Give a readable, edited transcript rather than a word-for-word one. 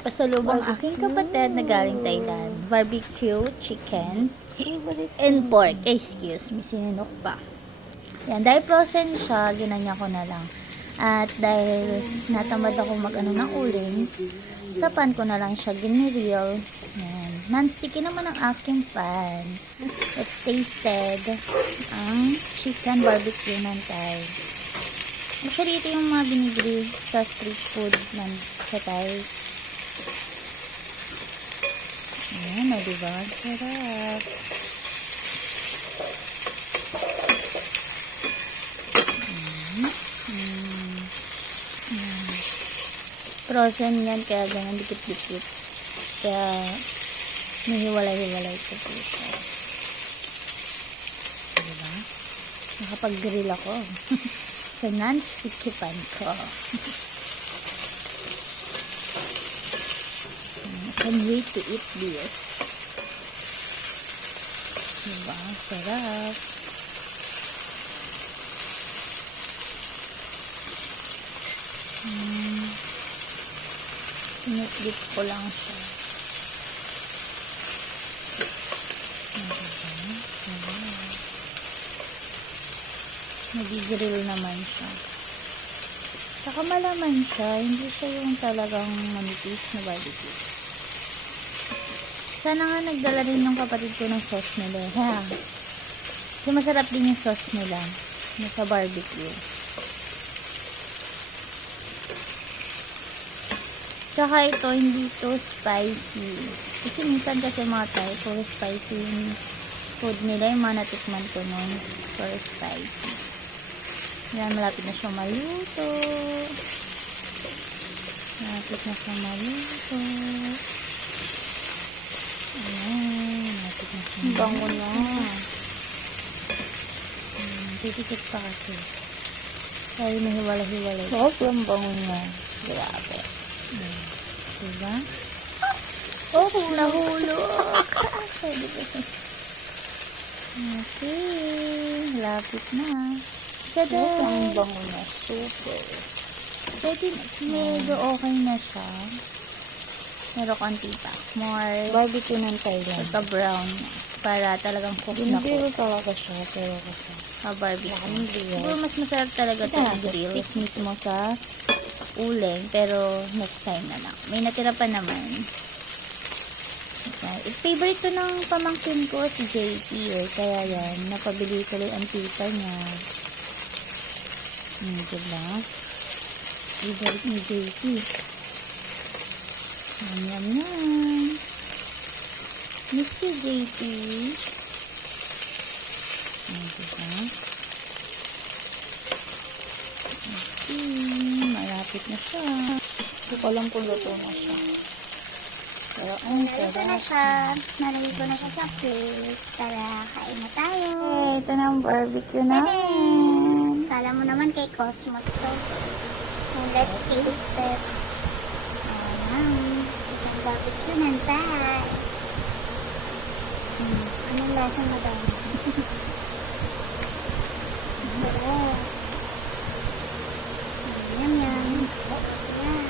pasalubong aking kapatid na galing Thailand. Barbecue, chicken, and pork. Excuse me, sinunok pa. Yan, dahil frozen siya, ginanya ko na lang. At dahil natamad ako mag-ano ng uling, sa pan ko na lang siya ginirill. Yan. Non-sticky naman ang aking pan. Let's tasted ang chicken barbecue ng Thai. Actually, ito yung mga binibili sa street food sa Thai. Ayan, o diba? Sarap. Frozen yan, kaya ganyan dikit-dikit. Kaya nahiwalay-hiwalay ito dito. Diba? Nakapag-grill ako. Sa non-sticky pan ko. I can't wait to eat this. Diba? Sarap. Sinitlit ko lang siya. Nagigrill naman siya. Saka malaman siya. Hindi siya yung talagang manipis na barbecue. Sana nga nagdala rin ng kapatid ko ng sauce nila. Ha? Kasi masarap din yung sauce nila. Sa barbecue. Saka ito, hindi to spicy. Kasi minsan kasi mga Thai, puro spicy yung food nila. Yung mga natikman ko nun, puro spicy. Yan, malapit na siya maluto. Malapit na siya maluto. Ayan, malapit na siya maluto. Bango na. Titikit pa kasi. Kaya nahiwala-hiwalay. Sobrang bango niya. Grabe. Diba? Oh, nahulog. Okay. Lapit na. Tada! Ang bango na. Super. Pwede, medyo okay na siya. Pero konti pa. More Barbecue ng Thailand. brown. Para talagang cook na Hindi cook. ko talaga siya, pero kasi. Barbecue. Siguro mas masarap talaga ito yung grill mismo sa uling, pero next time na lang. May natira pa naman. Favorite to ng pamangkin ko, si JP eh. Kaya yan, napabili ko lang ang tita niya. Diba? Favorite ni JP. Yum, yum. Miss you, JP. Diba? Malapit na siya. Hindi ko alam kung luto na siya. Pero ang Nalito na siya. Nalagay ko na siya sa plate. Tara, kain na tayo. Okay, ito na ang barbecue namin. Kala mo naman kay Cosmos to. And let's taste it. Chicken barbecue ng Thai. Anong lasa na daw? Sarap. Yum, yum. Yeah.